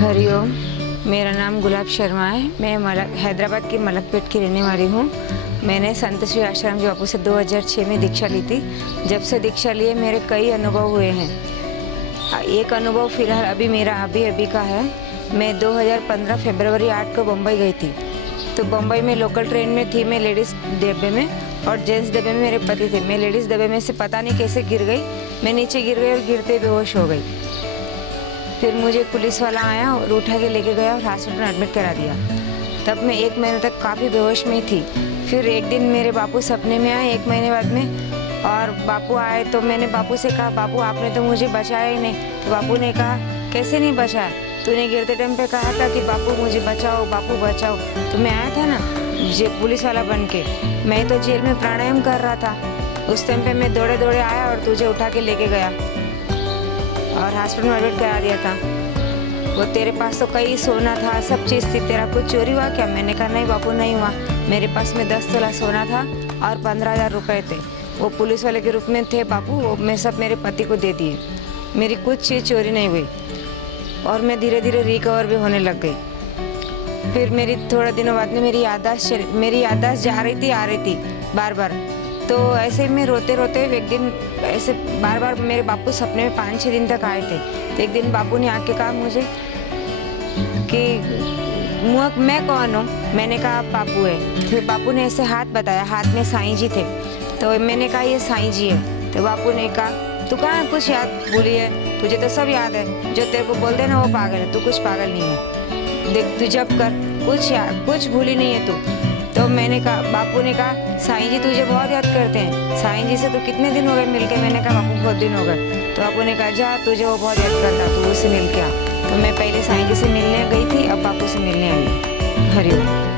हरिओम। मेरा नाम गुलाब शर्मा है। मैं हैदराबाद की मलकपेट की रहने वाली हूँ। मैंने संत श्री आश्रम जी बापू से 2006 में दीक्षा ली थी। जब से दीक्षा लिए मेरे कई अनुभव हुए हैं। एक अनुभव फिलहाल अभी का है। मैं 2015 फरवरी 8 को बम्बई गई थी। तो बम्बई में लोकल ट्रेन में थी मैं, लेडीज़ डब्बे में, और जेंट्स डब्बे में मेरे पति थे। मैं लेडीज़ डब्बे में से पता नहीं कैसे गिर गई। मैं नीचे गिर गई और गिरते बेहोश हो गई। फिर मुझे पुलिस वाला आया और उठा के लेके गया और हॉस्पिटल में एडमिट करा दिया। तब मैं 1 महीने तक काफ़ी बेहोश में थी। फिर एक दिन मेरे बापू सपने में आए 1 महीने बाद में, और बापू आए तो मैंने बापू से कहा, बापू आपने तो मुझे बचाया ही नहीं। तो बापू ने कहा, कैसे नहीं बचाया? तूने गिरते टाइम पे कहा था कि बापू मुझे बचाओ, बापू बचाओ। तो मैं आया था ना पुलिस वाला बन के। मैं तो जेल में प्राणायाम कर रहा था। उस टाइम पे मैं दौड़े दौड़े आया और तुझे उठा के लेके गया और हॉस्पिटल में एडमिट करा दिया था। वो तेरे पास तो कई सोना था, सब चीज़ थी, तेरा कुछ चोरी हुआ क्या? मैंने कहा नहीं बापू, नहीं हुआ। मेरे पास में 10 तोला सोना था और 15,000 रुपये थे। वो पुलिस वाले के रूप में थे बापू, वो मैं सब मेरे पति को दे दिए। मेरी कुछ चीज़ चोरी नहीं हुई और मैं धीरे धीरे रिकवर भी होने लग गई। फिर मेरी थोड़े दिनों बाद में मेरी याददाश्त जा रही थी, आ रही थी बार बार। तो ऐसे में रोते रोते एक दिन ऐसे बार बार मेरे बापू सपने में 5-6 दिन तक आए थे। तो एक दिन बापू ने आके कहा मुझे कि मैं कौन हूँ? मैंने कहा आप बापू है। फिर बापू ने ऐसे हाथ बताया, हाथ में साईं जी थे। तो मैंने कहा ये साईं जी है। तो बापू ने कहा तू कहाँ कुछ याद भूली है? तुझे तो सब याद है। जो तेरे को बोल दे ना वो पागल है, तू कुछ पागल नहीं है। देख तू जब कर, कुछ भूली नहीं है तू। तो मैंने कहा, बापू ने कहा साईं जी तुझे बहुत याद करते हैं। साईं जी से तो कितने दिन हो गए मिलके? मैंने कहा बापू बहुत दिन हो गए। तो बापू ने कहा जा, तुझे वो बहुत याद करता, तू उससे मिल के आ। तो मैं पहले साईं जी से मिलने गई थी, अब बापू से मिलने आई। हरिओम।